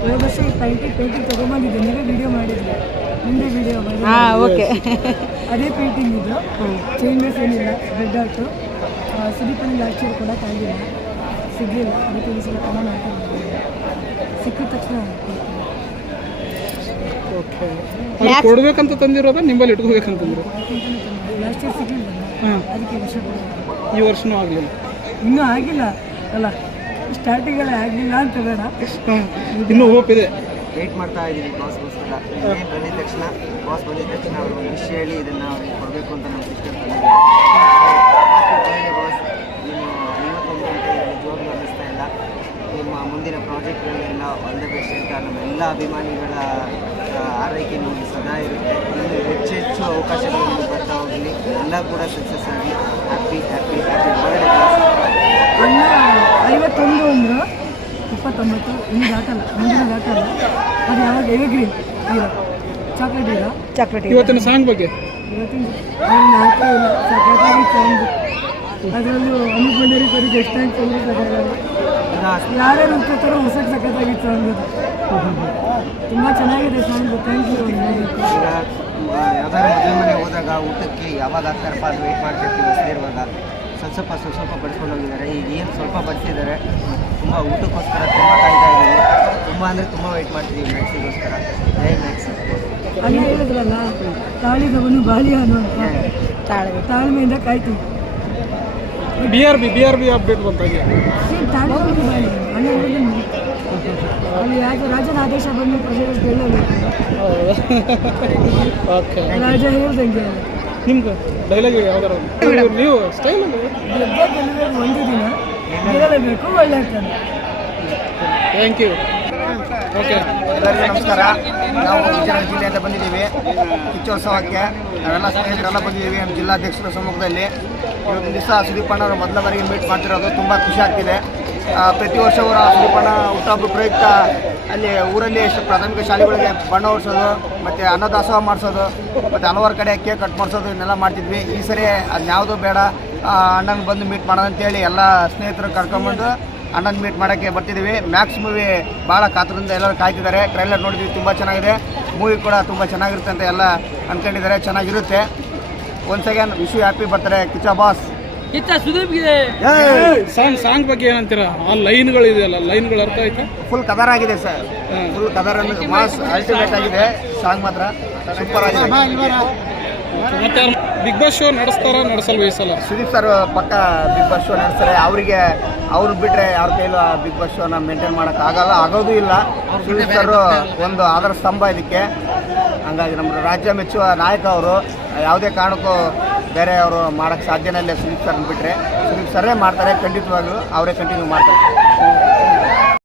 ಹೋದ ವರ್ಷ ಈ ಪೇಂಟಿಂಗ್ ಪೇಂಟಿಂಗ್ ತೊಗೊಂಬಂದಿದ್ದೆ. ನೀವೇ ವಿಡಿಯೋ ಮಾಡಿದ್ರಿ. ನಿಮ್ಮದೇ ವಿಡಿಯೋ ಮಾಡಿ ಹಾಂ ಓಕೆ ಅದೇ ಪೇಂಟಿಂಗ್ ಇದು. ಚೇಂಜಸ್ ಏನಿಲ್ಲ ರೆಡ್ ಆರ್ಟು ಸುದೀಪನ ಲಾಸ್ಟ್ ಇಯರ್ ಕೂಡ ಆಗಿಲ್ಲ ಸಿಗಲಿಲ್ಲ. ಅದಕ್ಕೆ ಈ ಸಲ ಕಮಾನ್ ಅಂತ ಸಿಕ್ಕಿದ ತಕ್ಷಣ ಓಕೆ ಕೊಡ್ಬೇಕಂತ ತಂದಿರೋದ ನಿಂಬಲ್ಲಿ ಇಟ್ಕೋಬೇಕಂತಂದ್ರು ಲಾಸ್ಟ್ ಇಯರ್ ಸಿಗಲಿಲ್ಲ. ಹಾಂ. ಅದಕ್ಕೆ ವರ್ಷ ಈ ವರ್ಷನೂ ಆಗಲಿಲ್ಲ. ಇನ್ನೂ ಆಗಿಲ್ಲ. ಅಲ್ಲ ಸ್ಟಾರ್ಟಿಂಗಲ್ಲೇ ಆಗಲಿಲ್ಲ ಅಂತ ಬೇಡ. ಇನ್ನೂ ಹೋಪ್ ಇದೆ. ವೇಟ್ ಮಾಡ್ತಾ ಇದ್ದೀವಿ ಬಾಸ್ಗೋಸ್ಕರ ಇನ್ನೇನು ಬಂದಿದ ತಕ್ಷಣ ಬಾಸ್ ಬಂದಿದ ತಕ್ಷಣ ಅವರು ಒಂದು ವಿಷಯ ಹೇಳಿ ಇದನ್ನು ಅವ್ರಿಗೆ ಕೊಡಬೇಕು ಅಂತ ನಮ್ಮ ಸಿಸ್ಟರ್ ಬರ್ಡೇ ಬಾಸ್ ನೀನು ಐವತ್ತೊಂದು ಇದರಲ್ಲಿ ಜೋರು ಅನ್ನಿಸ್ತಾ ಇಲ್ಲ. ನಿಮ್ಮ ಮುಂದಿನ ಪ್ರಾಜೆಕ್ಟ್ಗಳನ್ನೆಲ್ಲ ಒಳ್ಳೆ ಬೆಸ್ಟ್ ಅಂತ ನಮ್ಮೆಲ್ಲ ಅಭಿಮಾನಿಗಳ ಆ, ಆರೈಕೆ ನಿಮಗೆ ಸದಾ ಇರುತ್ತೆ. ಇನ್ನು ಹೆಚ್ಚೆಚ್ಚು ಹೆಚ್ಚು ಅವಕಾಶಗಳು ಬರ್ತಾ ಹೋಗಲಿ. ಎಲ್ಲ ಕೂಡ ಸಕ್ಸಸ್ ಆಗಲಿ happy happy happy birthday boss ಅಣ್ಣ ಐವತ್ತೊಂದು ಅಂದರು ಇಪ್ಪತ್ತೊಂಬತ್ತು ಹಾಕಲ್ಲ ಮುಂದಿನ ದಾಟಲ್ಲ ಅದು ಯಾವಾಗ evergreen hero chocolate hero chocolate ಇವತ್ತಿನ ಸಾಂಗ್ ಬಗ್ಗೆ? ಇವತ್ತಿನ ಸಖತ್ತಾಗಿ ಸಾಂಗ್ ಅದರಲ್ಲೂ ಅನುಪ್ ಬಂಡೇರಿ ಬರೀ ಎಷ್ಟು ಟೈಮ್ ತೊಂದರೆ ಸಖತ್ತಾಗಿ ಯಾರ್ಯಾರು ಉತ್ತರ ಹೊಸ ಸಖತ್ತಾಗಿತ್ತು ಸಾಂಗ್ ತುಂಬ ಚೆನ್ನಾಗಿದೆ ಸಾಂಗ್ ಥ್ಯಾಂಕ್ ಯು ಈಗ ಯಾವ್ದಾದ್ರು ಮದುವೆ ಮನೆಗೆ ಹೋದಾಗ ಊಟಕ್ಕೆ ಯಾವಾಗ ಹಾಕ್ತಾರಪ್ಪ ಅದು ವೆಯ್ಟ್ ಮಾಡ್ತಿರ್ತೀವಿ ಹೊಸದಿರುವಾಗ ಸ್ವಲ್ಪ ಸ್ವಲ್ಪ ಸ್ವಲ್ಪ ಸ್ವಲ್ಪ ಬಡಿಸ್ಕೊಂಡು ಹೋಗಿದ್ದಾರೆ. ಈಗ ಏನು ಸ್ವಲ್ಪ ಬಡಿಸಿದ್ದಾರೆ ತುಂಬ ಊಟಕ್ಕೋಸ್ಕರ ತುಂಬ ಕಾಯ್ತಾ ಇದ್ದೀವಿ. ತುಂಬ ಅಂದರೆ ತುಂಬ ವೆಯ್ಟ್ ಮಾಡ್ತೀವಿ ಮ್ಯಾಕ್ಸಿಗೋಸ್ಕರ. ಜೈ ಮ್ಯಾಕ್ಸ್. ಅಣ್ಣ ಹೇಳಿದ್ರಲ್ಲ ತಾಳಿದವನು ಬಾಲಿ ಅಂತ. ತಾಳ್ಮೆ ತಾಳ್ಮೆಯಿಂದ ಕಾಯ್ತೀವಿ. B R B B R B update ಬಂತಾಗೆ ತಾಳಿದವನು ಬಾಲಿ ಅಣ್ಣ ಹೇಳಿದ್ರೆ ಅಲ್ಲಿ ಯಾಕೆ ರಾಜನ ಆದೇಶ ಬಂದು ಪ್ರಜೆಗಳು ಓಕೆ ರಾಜ ಹೇಳ್ದಂಗೆ. ನಿಮ್ಗೆ ಡೈಲಾಗ್ ಯಾವ್ದಾರ? ನೀವು ಸ್ಟೈಲ್ ಒಂದು ದಿನ ಒಳ್ಳೆ ಥ್ಯಾಂಕ್ ಯು ಓಕೆ ಎಲ್ಲರಿಗೂ ನಮಸ್ಕಾರ. ನಾವು ವಿಜಯನಗರ ಜಿಲ್ಲೆಯಿಂದ ಬಂದಿದ್ದೀವಿ. ಕಿಚ್ಚೋತ್ಸವಕ್ಕೆ ನಾವೆಲ್ಲ ಸ್ನೇಹಿತರೆಲ್ಲ ಬಂದಿದ್ದೀವಿ. ನಮ್ಮ ಜಿಲ್ಲಾಧ್ಯಕ್ಷರ ಸಮ್ಮುಖದಲ್ಲಿ. ಇವತ್ತಿನ ದಿವಸ ಸುದೀಪಣ್ಣವರು ಮೊದಲ ಬಾರಿಗೆ ಮೀಟ್ ಮಾಡ್ತಿರೋದು. ತುಂಬ ಖುಷಿ ಆಗ್ತಿದೆ. ಪ್ರತಿ ವರ್ಷ ಅವರ ಸುದೀಪಣ್ಣ ಹುಟ್ಟಹಬ್ಬ ಪ್ರಯುಕ್ತ ಅಲ್ಲಿ ಊರಲ್ಲಿ ಪ್ರಾಥಮಿಕ ಶಾಲೆಗಳಿಗೆ ಬಣ್ಣ ಹೊಡ್ಸೋದು, ಮತ್ತು ಅನ್ನದಾಸೋಹ ಮಾಡಿಸೋದು, ಮತ್ತು ಹಲವಾರು ಕಡೆ ಕೇಕ್ ಕಟ್ ಮಾಡಿಸೋದು ಇದನ್ನೆಲ್ಲ ಮಾಡ್ತಿದ್ವಿ. ಈ ಸರಿ ಅದ್ಯಾವುದೂ ಬೇಡ. ಅಣ್ಣನ ಬಂದು ಮೀಟ್ ಮಾಡೋಣ ಅಂತೇಳಿ ಎಲ್ಲ ಸ್ನೇಹಿತರು ಕರ್ಕೊಂಬಂದು ಅಣ್ಣನ ಮೀಟ್ ಮಾಡೋಕ್ಕೆ ಬರ್ತಿದ್ದೀವಿ ಮ್ಯಾಕ್ಸ್ ಮೂವಿ ಭಾಳ ಕಾತರದಿಂದ ಎಲ್ಲರೂ ಕಾಯ್ತಿದ್ದಾರೆ. ಟ್ರೈಲರ್ ನೋಡಿದ್ವಿ, ತುಂಬ ಚೆನ್ನಾಗಿದೆ. ಮೂವಿ ಕೂಡ ತುಂಬ ಚೆನ್ನಾಗಿರುತ್ತೆ ಅಂತ ಎಲ್ಲ ಅಂದ್ಕೊಂಡಿದ್ದಾರೆ ಚೆನ್ನಾಗಿರುತ್ತೆ. ಒನ್ಸ್ ಅಗೇನ್ ವಿಶ್ ಹ್ಯಾಪಿ ಬರ್ತಾರೆ ಕಿಚಾ ಬಾಸ್ ಸಾಂಗ್ ಸಾಂಗ್ ಬಗ್ಗೆ ಏನಂತೀರಾ? ಆ ಲೈನ್ಗಳು ಇದೆಯಲ್ಲ ಲೈನ್ಗಳು ಅರ್ಥ ಆಯ್ತಾ? ಫುಲ್ ಕದರ್ ಆಗಿದೆ ಸರ್ ಫುಲ್ ಕದರ್ ಅನ್ನೋದು ಮಾಸ್ ಅಲ್ಟಿಮೇಟ್ ಆಗಿದೆ. ಸಾಂಗ್ ಮಾತ್ರ ಸೂಪರ್ ಆಗಿದೆ. ಮತ್ತೆ ಬಿಗ್ ಬಾಸ್ ಶೋ ನಡೆಸ್ತಾರ ನಡೆಸಲ್ವ ಈ ಸಲ? ಸುದೀಪ್ ಸರ್ ಪಕ್ಕ ಬಿಗ್ ಬಾಸ್ ಶೋ ನಡೆಸ್ತಾರೆ. ಅವರಿಗೆ ಅವ್ರು ಬಿಟ್ಟರೆ ಯಾರ ಕೈಲೂ ಬಿಗ್ ಬಾಸ್ ಶೋನ ಮೇಂಟೈನ್ ಮಾಡೋಕ್ಕಾಗಲ್ಲ ಆಗೋದು ಇಲ್ಲ. ಸುದೀಪ್ ಸರ್ ಒಂದು ಆಧಾರ ಸ್ತಂಭ ಇದಕ್ಕೆ. ಹಂಗಾಗಿ ನಮ್ಮ ರಾಜ್ಯ ಮೆಚ್ಚುವ ನಾಯಕ ಅವರು ಯಾವುದೇ ಕಾರಣಕ್ಕೂ ಬೇರೆ ಅವರು ಮಾಡೋಕ್ಕೆ ಸಾಧ್ಯನೇ ಇಲ್ಲ ಸುದೀಪ್ ಸರ್ ಬಿಟ್ಟರೆ ಸುದೀಪ್ ಸರ್ರೇ ಮಾಡ್ತಾರೆ, ಖಂಡಿತವಾಗ್ಲೂ ಅವರೇ ಕಂಟಿನ್ಯೂ ಮಾಡ್ತಾರೆ.